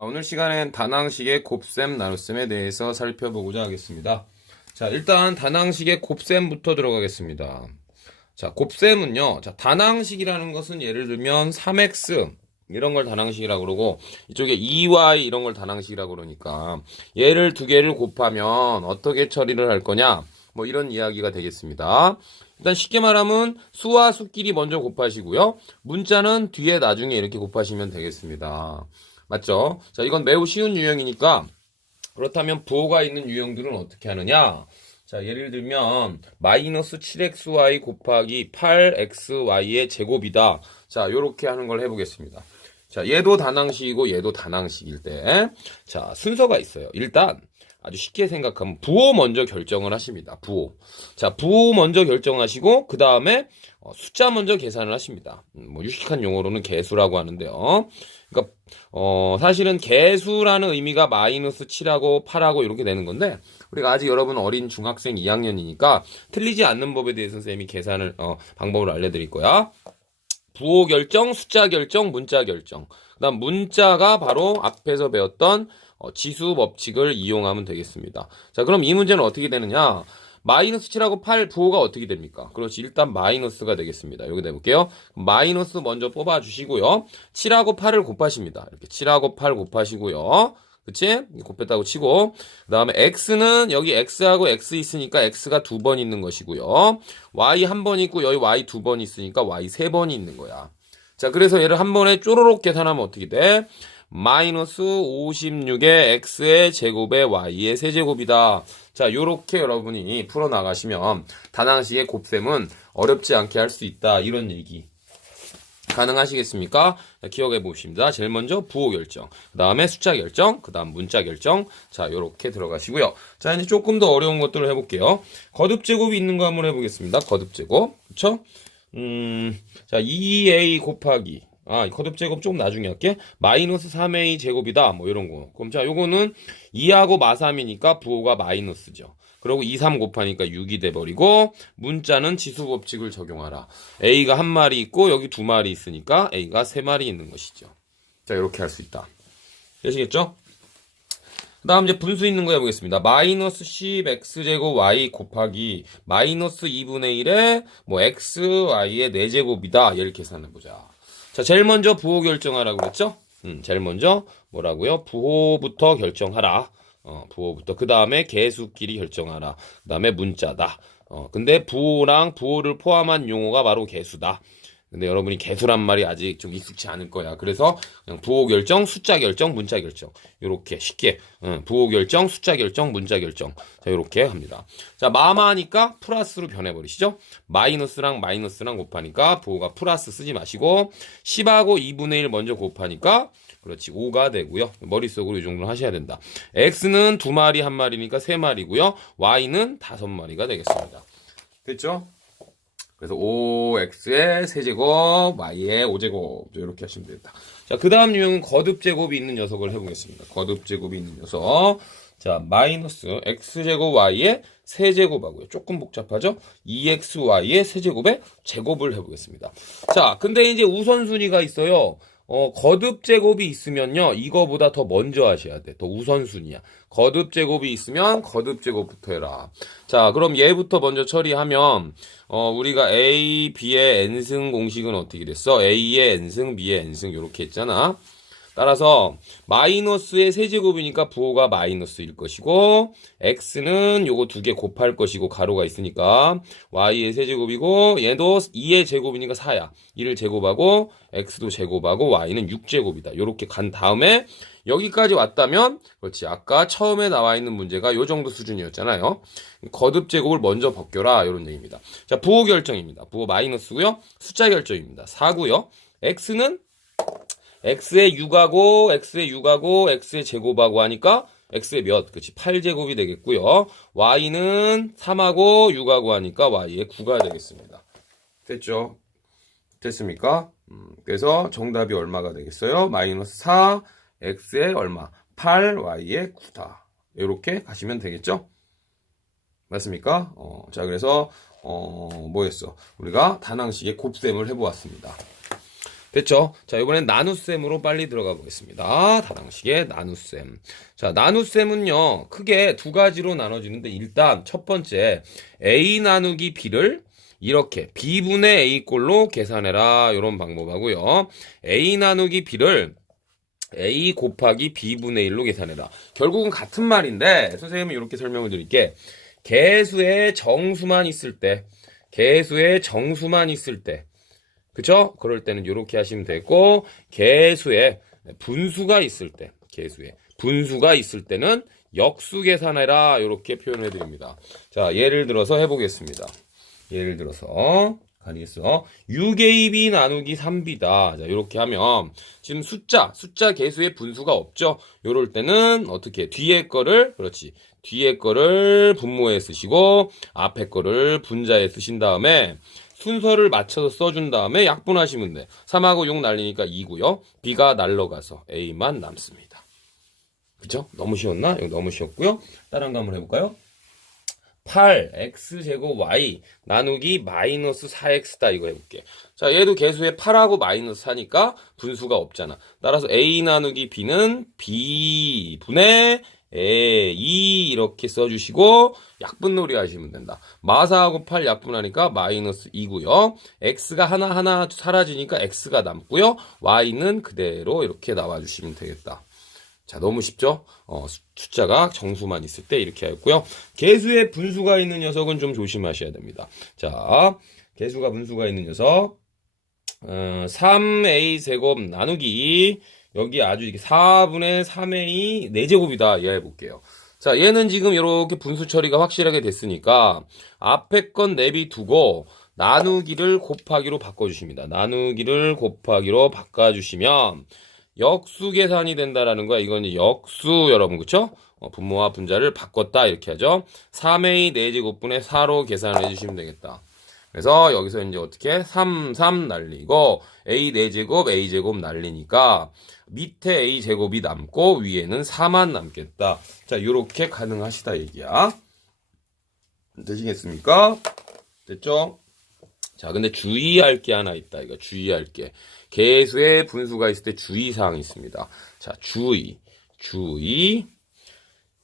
오늘 시간엔 다낭식의 곱셈, 나눗셈에 대해서 살펴보고자 하겠습니다. 자, 일단 다낭식의 곱셈부터 들어가겠습니다. 자, 곱셈은요. 자, 다낭식이라는 것은 예를 들면 3x 이런 걸 다낭식이라고 그러고 이쪽에 2y 이런 걸 다낭식이라고 그러니까 얘를 두 개를 곱하면 어떻게 처리를 할 거냐? 뭐 이런 이야기가 되겠습니다. 일단 쉽게 말하면 수와 수끼리 먼저 곱하시고요. 문자는 뒤에 나중에 이렇게 곱하시면 되겠습니다. 맞죠? 자, 이건 매우 쉬운 유형이니까 그렇다면 부호가 있는 유형들은 어떻게 하느냐? 자, 예를 들면 마이너스 7xy 곱하기 8xy의 제곱이다. 자, 요렇게 하는 걸 해보겠습니다. 자, 얘도 단항식이고 얘도 단항식일 때, 자, 순서가 있어요. 일단 아주 쉽게 생각하면 부호 먼저 결정을 하십니다. 부호. 자, 부호 먼저 결정하시고 그 다음에 숫자 먼저 계산을 하십니다. 음, 뭐 유식한 용어로는 개수라고 하는데요. 그러니까 어, 사실은 개수라는 의미가 마이너스 7하고 8하고 이렇게 되는 건데 우리가 아직 여러분 어린 중학생 2학년이니까 틀리지 않는 법에 대해서 선생님이 계산을 어, 방법을 알려드릴 거야. 부호 결정, 숫자 결정, 문자 결정. 그다음 문자가 바로 앞에서 배웠던 어, 지수 법칙을 이용하면 되겠습니다. 자, 그럼 이 문제는 어떻게 되느냐? 마이너스 7하고 8 부호가 어떻게 됩니까? 그렇지. 일단 마이너스가 되겠습니다. 여기 내볼게요. 마이너스 먼저 뽑아 주시고요. 7하고 8을 곱하십니다. 이렇게 7하고 8 곱하시고요. 그치? 곱했다고 치고 그 다음에 x는 여기 x하고 x 있으니까 x가 두 번 있는 것이고요. y 한 번 있고 여기 y 두 번 있으니까 y 세 번이 있는 거야. 자 그래서 얘를 한 번에 쪼로록 계산하면 어떻게 돼? 마이너스 56의 x의 제곱에 y의 세제곱이다. 자, 요렇게 여러분이 풀어나가시면 다낭식의 곱셈은 어렵지 않게 할 수 있다. 이런 얘기. 가능하시겠습니까? 자, 기억해 보십니다. 제일 먼저 부호 결정, 그 다음에 숫자 결정, 그 다음 문자 결정. 자, 요렇게 들어가시고요. 자, 이제 조금 더 어려운 것들을 해볼게요. 거듭 제곱이 있는 거 한번 해보겠습니다. 거듭 제곱. 그쵸? 음, 자, 2a 곱하기. 아, 거듭 제곱 좀 나중에 할게. 마이너스 3a 제곱이다. 뭐 이런 거. 그럼 자, 요거는 2하고 마3이니까 부호가 마이너스죠. 그리고 2, 3 곱하니까 6이 돼버리고 문자는 지수 법칙을 적용하라. a가 한 마리 있고 여기 두 마리 있으니까 a가 세 마리 있는 것이죠. 자, 이렇게 할 수 있다. 되시겠죠? 그 다음 이제 분수 있는 거 해보겠습니다. 마이너스 10x제곱 y 곱하기 마이너스 2분의 1에 뭐 x, y의 4제곱이다. 얘를 계산해보자. 자, 제일 먼저 부호 결정하라고 그랬죠? 음, 제일 먼저 뭐라고요? 부호부터 결정하라. 어, 부호부터. 그 다음에 개수끼리 결정하라. 그 다음에 문자다. 어, 근데 부호랑 부호를 포함한 용어가 바로 개수다. 근데 여러분이 개수란 말이 아직 좀 익숙치 않을 거야. 그래서 그냥 부호 결정, 숫자 결정, 문자 결정. 요렇게 쉽게. 응, 부호 결정, 숫자 결정, 문자 결정. 자, 요렇게 합니다. 자, 마마하니까 플러스로 변해 버리시죠? 마이너스랑 마이너스랑 곱하니까 부호가 플러스 쓰지 마시고 10하고 2분의 1 먼저 곱하니까 그렇지 5가 되고요. 머릿속으로 이 정도는 하셔야 된다. x는 두 마리 한 마리니까 세 마리고요. y는 다섯 마리가 되겠습니다. 됐죠? 그래서 5x의 세제곱, y의 5제곱 이렇게 하시면 됩니다. 자, 그 다음 유형은 거듭 제곱이 있는 녀석을 해보겠습니다. 거듭 제곱이 있는 녀석. 자, 마이너스 x제곱 y의 세제곱하고요. 조금 복잡하죠? 2xy의 세제곱의 제곱을 해보겠습니다. 자, 근데 이제 우선순위가 있어요. 어, 거듭 제곱이 있으면요, 이거보다 더 먼저 하셔야 돼. 더 우선순위야. 거듭 제곱이 있으면 거듭 제곱부터 해라. 자, 그럼 얘부터 먼저 처리하면, 어, 우리가 A, B의 n승 공식은 어떻게 됐어? A의 n승, B의 n승, 요렇게 했잖아. 따라서 마이너스의 세제곱이니까 부호가 마이너스일 것이고 x는 요거 두 개 곱할 것이고 가로가 있으니까 y의 세제곱이고 얘도 2의 제곱이니까 4야. 2를 제곱하고 x도 제곱하고 y는 6제곱이다. 요렇게 간 다음에 여기까지 왔다면 그렇지. 아까 처음에 나와 있는 문제가 요 정도 수준이었잖아요. 거듭 제곱을 먼저 벗겨라. 이런 얘기입니다. 자 부호 결정입니다. 부호 마이너스고요. 숫자 결정입니다. 4고요. X는 x의 6하고 x의 6하고 x의 제곱하고 하니까 x의 몇? 그치 8제곱이 되겠고요. y는 3하고 6하고 하니까 y의 9가 되겠습니다. 됐죠? 됐습니까? 음, 그래서 정답이 얼마가 되겠어요? 마이너스 4 x의 얼마? 8 y의 9다. 이렇게 가시면 되겠죠? 맞습니까? 어, 자 그래서 어, 뭐였어? 우리가 단항식의 곱셈을 해보았습니다. 됐죠? 자, 이번엔 나눗셈으로 빨리 들어가 보겠습니다. 다당식의 나눗셈. 자, 나눗셈은요, 크게 두 가지로 나눠지는데, 일단 첫 번째, A 나누기 B를 이렇게 B분의 A꼴로 계산해라. 이런 방법 하고요. A 나누기 B를 A 곱하기 B분의 1로 계산해라. 결국은 같은 말인데, 선생님은 이렇게 설명을 드릴게. 개수의 정수만 있을 때, 개수의 정수만 있을 때, 그쵸? 그럴 때는 이렇게 하시면 되고, 개수의 분수가 있을 때, 개수의 분수가 있을 때는 역수 계산해라. 이렇게 표현해 드립니다. 자, 예를 들어서 해보겠습니다. 예를 들어서, 가리겠어. 6AB 나누기 3B다. 자, 이렇게 하면, 지금 숫자, 숫자 개수의 분수가 없죠? 요럴 때는 어떻게, 뒤에 거를, 그렇지. 뒤에 거를 분모에 쓰시고, 앞에 거를 분자에 쓰신 다음에, 순서를 맞춰서 써준 다음에 약분하시면 돼. 3하고 6 날리니까 2고요. B가 날라가서 A만 남습니다. 그쵸? 너무 쉬웠나? 이거 너무 쉬웠고요. 다른 거 한번 해볼까요? 8 x제곱 y 나누기 마이너스 4x다 이거 해볼게. 자 얘도 개수에 8하고 마이너스 4니까 분수가 없잖아. 따라서 a 나누기 b는 b 분의 a 2 이렇게 써주시고 약분놀이 하시면 된다. 마사하고 8 약분하니까 마이너스 2고요. x가 하나하나 사라지니까 x가 남고요. y는 그대로 이렇게 나와주시면 되겠다. 자, 너무 쉽죠? 어, 수- 숫자가 정수만 있을 때 이렇게 하였고요. 개수에 분수가 있는 녀석은 좀 조심하셔야 됩니다. 자, 개수가 분수가 있는 녀석. 어, 3a 제곱 나누기 여기 아주 이게 4분의 3a 4제곱이다 이해해 볼게요. 자, 얘는 지금 이렇게 분수 처리가 확실하게 됐으니까 앞에 건 내비 두고 나누기를 곱하기로 바꿔주십니다. 나누기를 곱하기로 바꿔주시면 역수 계산이 된다라는 거야. 이건 역수 여러분 그쵸? 어, 분모와 분자를 바꿨다 이렇게 하죠. 3a 4제곱분의 4로 계산을 해주시면 되겠다. 그래서 여기서 이제 어떻게 3, 3 날리고 a 4제곱 a 제곱 날리니까 밑에 a 제곱이 남고 위에는 4만 남겠다. 자, 요렇게 가능하시다 얘기야. 되시겠습니까? 됐죠? 자, 근데 주의할 게 하나 있다. 이거 주의할 게. 개수의 분수가 있을 때 주의사항이 있습니다. 자, 주의. 주의.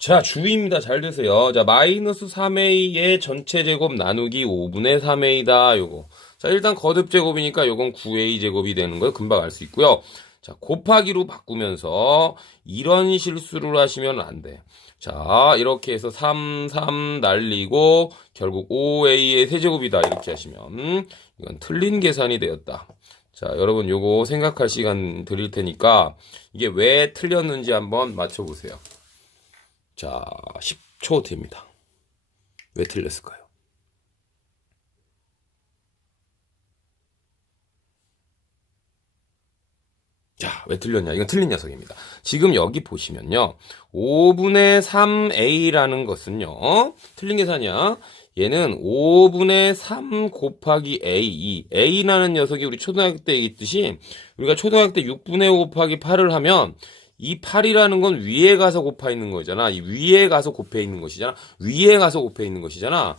자, 주의입니다. 잘 되세요. 자, 마이너스 3a의 전체 제곱 나누기 5분의 3a다. 요거. 자, 일단 거듭 제곱이니까 요건 9a 제곱이 되는 걸 금방 알 수 있고요. 자, 곱하기로 바꾸면서 이런 실수를 하시면 안 돼. 자, 이렇게 해서 3, 3 날리고 결국 5a의 세제곱이다. 이렇게 하시면 이건 틀린 계산이 되었다. 자, 여러분 요거 생각할 시간 드릴 테니까 이게 왜 틀렸는지 한번 맞춰보세요. 자, 10초 됩니다. 왜 틀렸을까요? 자, 왜 틀렸냐? 이건 틀린 녀석입니다. 지금 여기 보시면요. 5분의 3a라는 것은요. 틀린 계산이야. 얘는 5분의 3 곱하기 a. a라는 녀석이 우리 초등학교 때 있듯이 우리가 초등학교 때 6분의 5 곱하기 8을 하면 이 8이라는 건 위에 가서 곱하 있는 거잖아. 이 위에 가서 곱해 있는 것이잖아. 위에 가서 곱해 있는 것이잖아.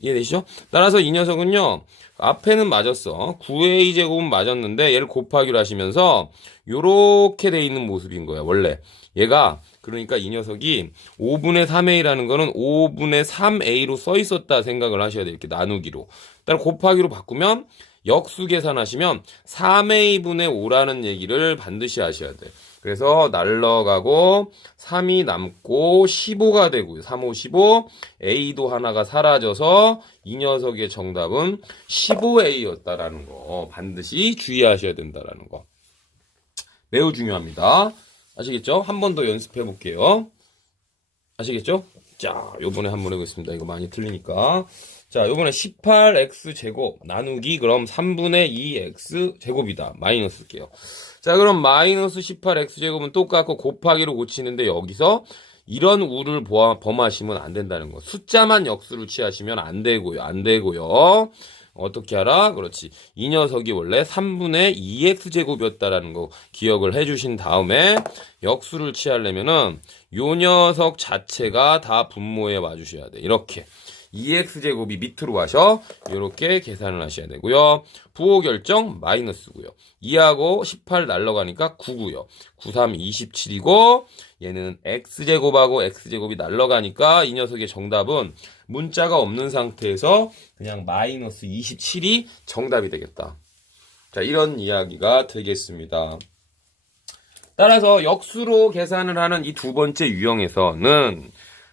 이해되시죠? 따라서 이 녀석은요, 앞에는 맞았어. 9a 제곱은 맞았는데, 얘를 곱하기로 하시면서, 요렇게 돼 있는 모습인 거야, 원래. 얘가, 그러니까 이 녀석이 5분의 3a라는 거는 5분의 3a로 써 있었다 생각을 하셔야 돼요. 이렇게 나누기로. 따라 곱하기로 바꾸면, 역수 계산하시면 3a분의 5라는 얘기를 반드시 하셔야 돼. 그래서 날러가고 3이 남고 15가 되고요. 3, 5, 15. A도 하나가 사라져서 이 녀석의 정답은 15A였다라는 거 반드시 주의하셔야 된다라는 거. 매우 중요합니다. 아시겠죠? 한 번 더 연습해 볼게요. 아시겠죠? 자, 요번에 한번 해보겠습니다. 이거 많이 틀리니까. 자, 요번에 18x 제곱 나누기 그럼 3분의 2x 제곱이다. 마이너스 쓸게요. 자, 그럼 마이너스 18x 제곱은 똑같고 곱하기로 고치는데 여기서 이런 우를 범하시면 안 된다는 거. 숫자만 역수를 취하시면 안 되고요. 안 되고요. 어떻게 하라? 그렇지. 이 녀석이 원래 3분의 2x 제곱이었다라는 거 기억을 해주신 다음에 역수를 취하려면은 요 녀석 자체가 다 분모에 와주셔야 돼. 이렇게. 2x제곱이 밑으로 가셔 이렇게 계산을 하셔야 되고요. 부호 결정 마이너스고요. 2하고 18 날라가니까 9고요. 9, 3, 27이고 얘는 x제곱하고 x제곱이 날라가니까 이 녀석의 정답은 문자가 없는 상태에서 그냥 마이너스 27이 정답이 되겠다. 자, 이런 이야기가 되겠습니다. 따라서 역수로 계산을 하는 이 두 번째 유형에서는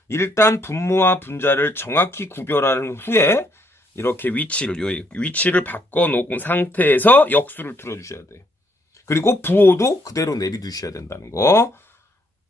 일단 분모와 분자를 정확히 구별하는 후에 이렇게 위치를 요 위치를 바꿔 놓은 상태에서 역수를 틀어 주셔야 돼. 그리고 부호도 그대로 내비 두셔야 된다는 거.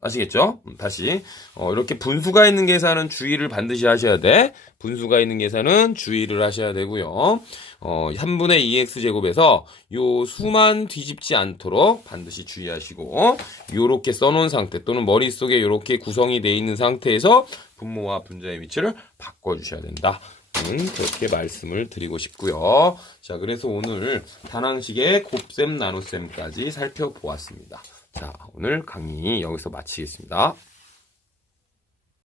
아시겠죠? 음, 다시 어, 이렇게 분수가 있는 계산은 주의를 반드시 하셔야 돼. 분수가 있는 계산은 주의를 하셔야 되고요. 어, 3분의 2x 제곱에서 요 수만 뒤집지 않도록 반드시 주의하시고 요렇게 써놓은 상태 또는 머릿속에 요렇게 구성이 돼 있는 상태에서 분모와 분자의 위치를 바꿔주셔야 된다. 음, 그렇게 말씀을 드리고 싶고요. 자, 그래서 오늘 단항식의 곱셈 나눗셈까지 살펴보았습니다. 자, 오늘 강의 여기서 마치겠습니다.